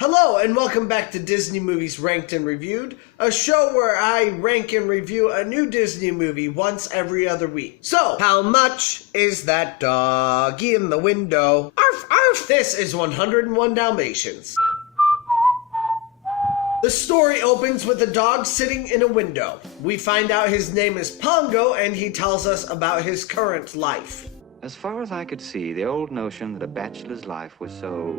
Hello and welcome back to Disney Movies Ranked and Reviewed, a show where I rank and review a new Disney movie once every other week. So, how much is that doggy in the window? Arf, arf! This is 101 Dalmatians. The story opens with a dog sitting in a window. We find out his name is Pongo and he tells us about his current life. As far as I could see, the old notion that a bachelor's life was so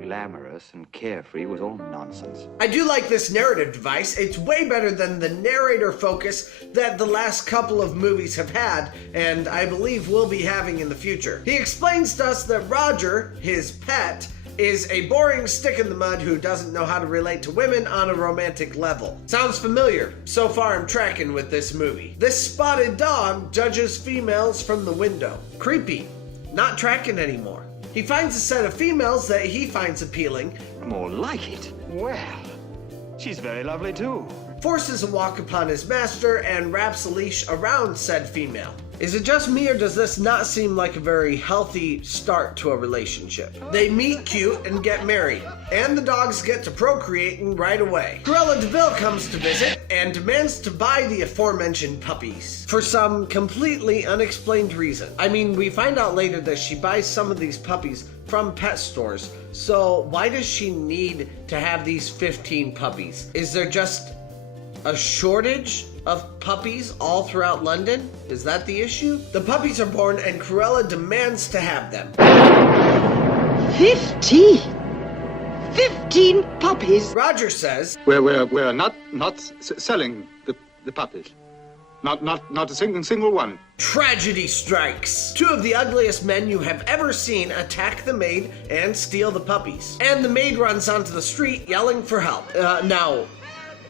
glamorous and carefree was all nonsense. I do like this narrative device. It's way better than the narrator focus that the last couple of movies have had, and I believe will be having in the future. He explains to us that Roger, his pet, is a boring stick in the mud who doesn't know how to relate to women on a romantic level. Sounds familiar. So far I'm tracking with this movie. This spotted dog judges females from the window. Creepy. Not tracking anymore. He finds a set of females that he finds appealing. More like it. Well, she's very lovely too. Forces a walk upon his master and wraps a leash around said female. Is it just me or does this not seem like a very healthy start to a relationship? They meet cute and get married, and the dogs get to procreating right away. Cruella de Vil comes to visit and demands to buy the aforementioned puppies for some completely unexplained reason. I mean, we find out later that she buys some of these puppies from pet stores, so why does she need to have these 15 puppies? Is there just a shortage of puppies all throughout London? Is that the issue? The puppies are born and Cruella demands to have them. 15 puppies? Roger says, We're not selling the puppies. Not a single one. Tragedy strikes. Two of the ugliest men you have ever seen attack the maid and steal the puppies. And the maid runs onto the street yelling for help. Now,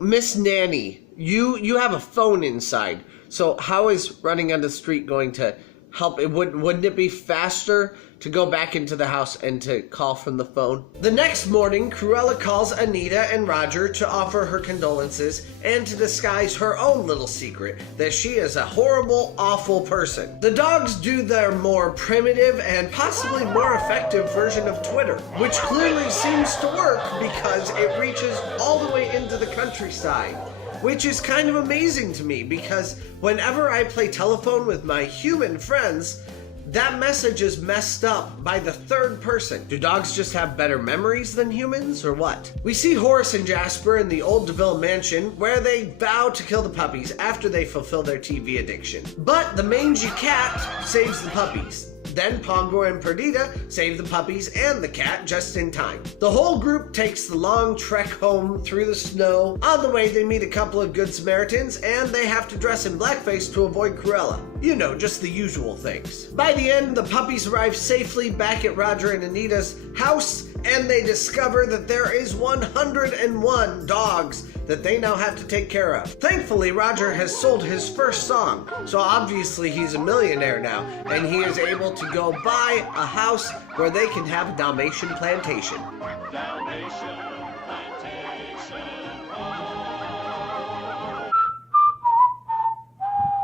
Miss Nanny, you have a phone inside, so how is running on the street going to help? Wouldn't it be faster to go back into the house and to call from the phone? The next morning, Cruella calls Anita and Roger to offer her condolences and to disguise her own little secret, that she is a horrible, awful person. The dogs do their more primitive and possibly more effective version of Twitter, which clearly seems to work because it reaches all the way into the countryside. Which is kind of amazing to me because whenever I play telephone with my human friends, that message is messed up by the third person. Do dogs just have better memories than humans or what? We see Horace and Jasper in the old DeVille mansion where they vow to kill the puppies after they fulfill their TV addiction. But the mangy cat saves the puppies. Then Pongo and Perdita save the puppies and the cat just in time. The whole group takes the long trek home through the snow. On the way, they meet a couple of good Samaritans and they have to dress in blackface to avoid Cruella. You know, just the usual things. By the end, the puppies arrive safely back at Roger and Anita's house and they discover that there is 101 dogs that they now have to take care of. Thankfully, Roger has sold his first song, so obviously he's a millionaire now, and he is able to go buy a house where they can have a Dalmatian plantation.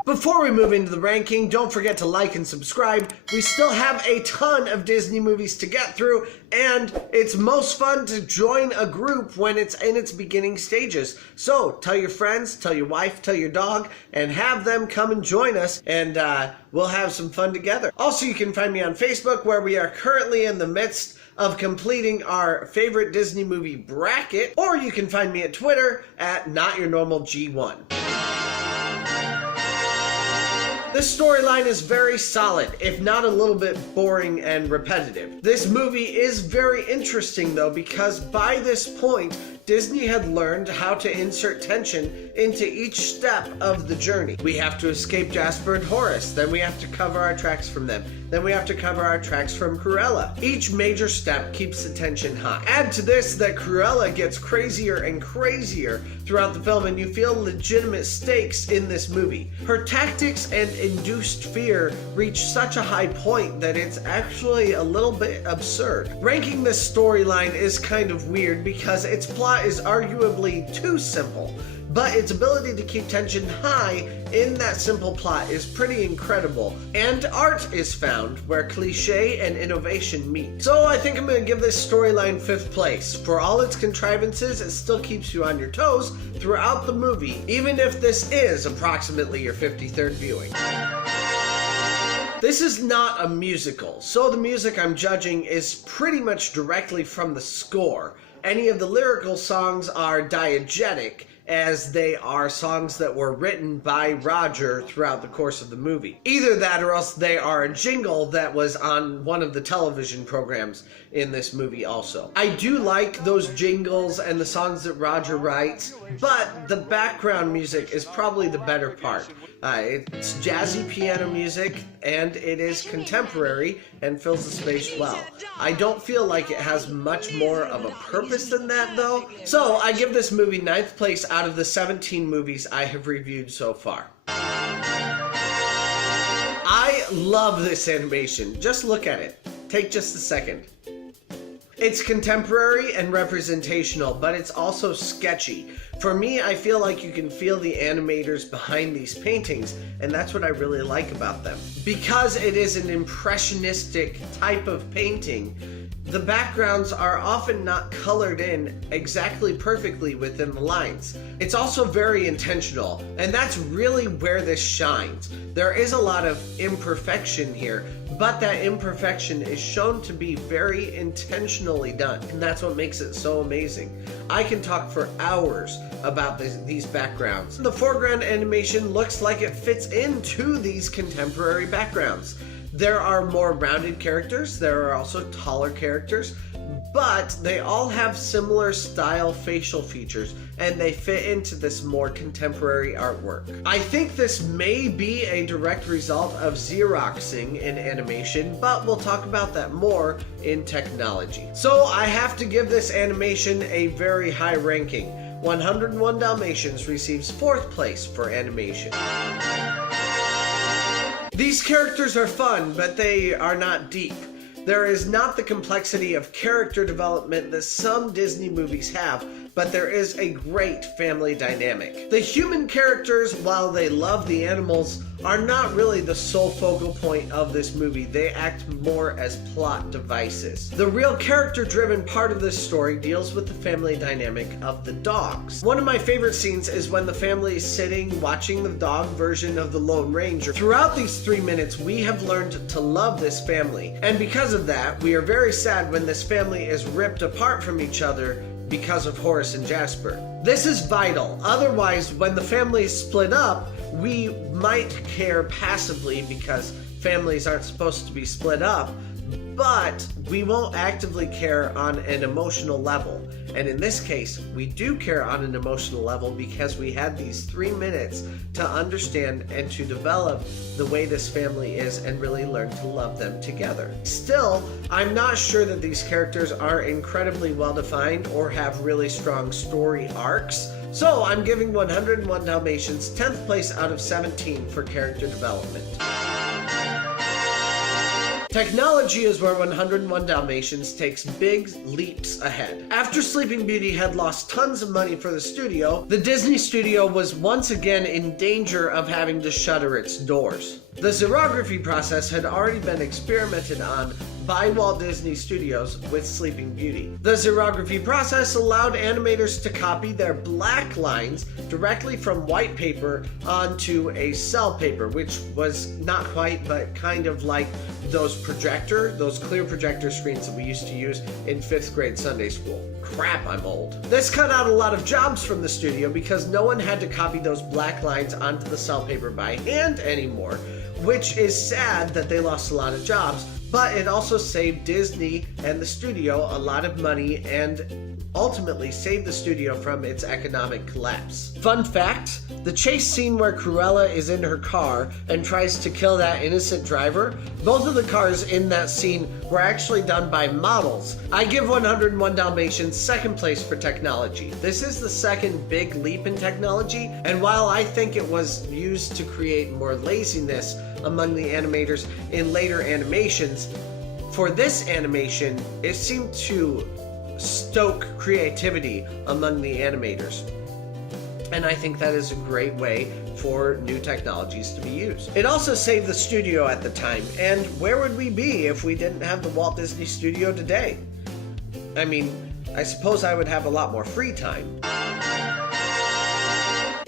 Before we move into the ranking, don't forget to like and subscribe. We still have a ton of Disney movies to get through, and it's most fun to join a group when it's in its beginning stages. So tell your friends, tell your wife, tell your dog, and have them come and join us, and we'll have some fun together. Also, you can find me on Facebook, where we are currently in the midst of completing our favorite Disney movie bracket, or you can find me at Twitter at NotYourNormalG1. This storyline is very solid, if not a little bit boring and repetitive. This movie is very interesting though, because by this point, Disney had learned how to insert tension into each step of the journey. We have to escape Jasper and Horace, then we have to cover our tracks from them, then we have to cover our tracks from Cruella. Each major step keeps the tension high. Add to this that Cruella gets crazier and crazier throughout the film, and you feel legitimate stakes in this movie. Her tactics and induced fear reach such a high point that it's actually a little bit absurd. Ranking this storyline is kind of weird because its plot plot is arguably too simple, but its ability to keep tension high in that simple plot is pretty incredible, and art is found where cliche and innovation meet. So I think I'm going to give this storyline 5th place. For all its contrivances, it still keeps you on your toes throughout the movie, even if this is approximately your 53rd viewing. This is not a musical, so the music I'm judging is pretty much directly from the score. Any of the lyrical songs are diegetic, as they are songs that were written by Roger throughout the course of the movie. Either that or else they are a jingle that was on one of the television programs in this movie also. I do like those jingles and the songs that Roger writes, but the background music is probably the better part. It's jazzy piano music, and it is contemporary and fills the space well. I don't feel like it has much more of a purpose than that, though. So I give this movie 9th place out of the 17 movies I have reviewed so far. I love this animation. Just look at it. Take just a second. It's contemporary and representational, but it's also sketchy. For me, I feel like you can feel the animators behind these paintings, and that's what I really like about them. Because it is an impressionistic type of painting, the backgrounds are often not colored in exactly perfectly within the lines. It's also very intentional, and that's really where this shines. There is a lot of imperfection here, but that imperfection is shown to be very intentionally done, and that's what makes it so amazing. I can talk for hours about these backgrounds. The foreground animation looks like it fits into these contemporary backgrounds. There are more rounded characters, there are also taller characters, but they all have similar style facial features, and they fit into this more contemporary artwork. I think this may be a direct result of Xeroxing in animation, but we'll talk about that more in technology. So I have to give this animation a very high ranking. 101 Dalmatians receives 4th place for animation. These characters are fun, but they are not deep. There is not the complexity of character development that some Disney movies have, but there is a great family dynamic. The human characters, while they love the animals, are not really the sole focal point of this movie. They act more as plot devices. The real character-driven part of this story deals with the family dynamic of the dogs. One of my favorite scenes is when the family is sitting watching the dog version of the Lone Ranger. Throughout these 3 minutes, we have learned to love this family, and because of that, we are very sad when this family is ripped apart from each other because of Horace and Jasper. This is vital. Otherwise, when the family is split up, we might care passively because families aren't supposed to be split up, but we won't actively care on an emotional level. And in this case, we do care on an emotional level because we had these 3 minutes to understand and to develop the way this family is and really learn to love them together. Still, I'm not sure that these characters are incredibly well defined or have really strong story arcs. So I'm giving 101 Dalmatians 10th place out of 17 for character development. Technology is where 101 Dalmatians takes big leaps ahead. After Sleeping Beauty had lost tons of money for the studio, the Disney studio was once again in danger of having to shutter its doors. The xerography process had already been experimented on by Walt Disney Studios with Sleeping Beauty. The xerography process allowed animators to copy their black lines directly from white paper onto a cell paper, which was not quite, but kind of like those clear projector screens that we used to use in 5th grade Sunday school. Crap, I'm old. This cut out a lot of jobs from the studio because no one had to copy those black lines onto the cell paper by hand anymore, which is sad that they lost a lot of jobs, but it also saved Disney and the studio a lot of money and ultimately saved the studio from its economic collapse. Fun fact, the chase scene where Cruella is in her car and tries to kill that innocent driver, both of the cars in that scene were actually done by models. I give 101 Dalmatians 2nd place for technology. This is the second big leap in technology, and while I think it was used to create more laziness among the animators in later animations, for this animation, it seemed to stoke creativity among the animators. And I think that is a great way for new technologies to be used. It also saved the studio at the time, and where would we be if we didn't have the Walt Disney Studio today? I mean, I suppose I would have a lot more free time.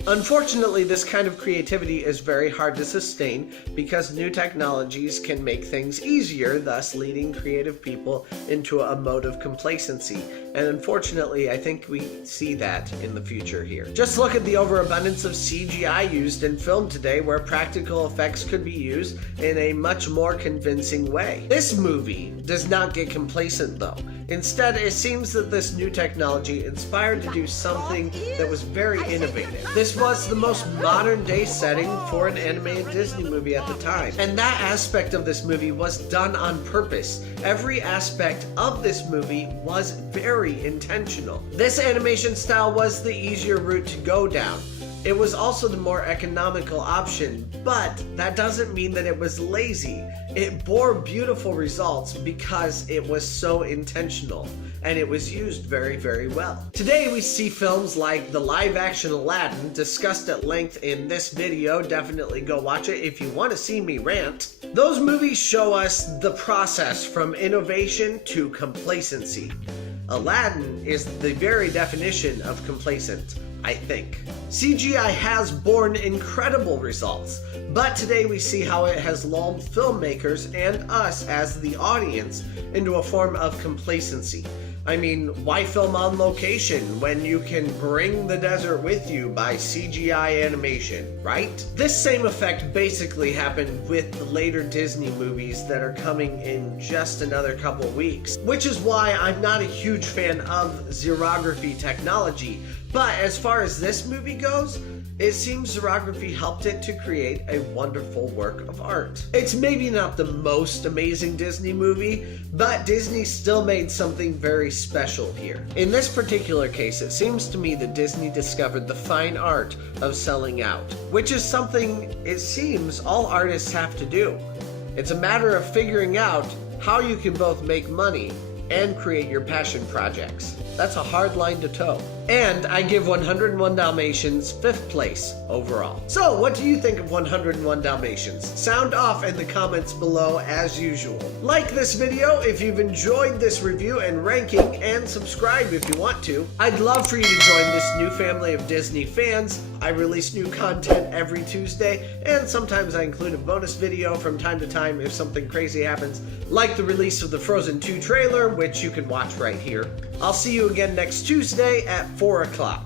Unfortunately, this kind of creativity is very hard to sustain because new technologies can make things easier, thus leading creative people into a mode of complacency. And unfortunately, I think we see that in the future here. Just look at the overabundance of CGI used in film today, where practical effects could be used in a much more convincing way. This movie does not get complacent though. Instead, it seems that this new technology inspired to do something that was very innovative. This was the most modern day setting for an animated Disney movie at the time. And that aspect of this movie was done on purpose. Every aspect of this movie was very intentional. This animation style was the easier route to go down. It was also the more economical option, but that doesn't mean that it was lazy. It bore beautiful results because it was so intentional, and it was used very, very well. Today we see films like the live-action Aladdin, discussed at length in this video. Definitely go watch it if you want to see me rant. Those movies show us the process from innovation to complacency. Aladdin is the very definition of complacent, I think. CGI has borne incredible results, but today we see how it has lulled filmmakers and us as the audience into a form of complacency. I mean, why film on location when you can bring the desert with you by CGI animation, right? This same effect basically happened with the later Disney movies that are coming in just another couple weeks, which is why I'm not a huge fan of xerography technology. But as far as this movie goes, it seems xerography helped it to create a wonderful work of art. It's maybe not the most amazing Disney movie, but Disney still made something very special here. In this particular case, it seems to me that Disney discovered the fine art of selling out, which is something it seems all artists have to do. It's a matter of figuring out how you can both make money and create your passion projects. That's a hard line to toe. And I give 101 Dalmatians 5th place overall. So what do you think of 101 Dalmatians? Sound off in the comments below as usual. Like this video if you've enjoyed this review and ranking, and subscribe if you want to. I'd love for you to join this new family of Disney fans. I release new content every Tuesday, and sometimes I include a bonus video from time to time if something crazy happens, like the release of the Frozen 2 trailer, which you can watch right here. I'll see you again next Tuesday at 4 o'clock.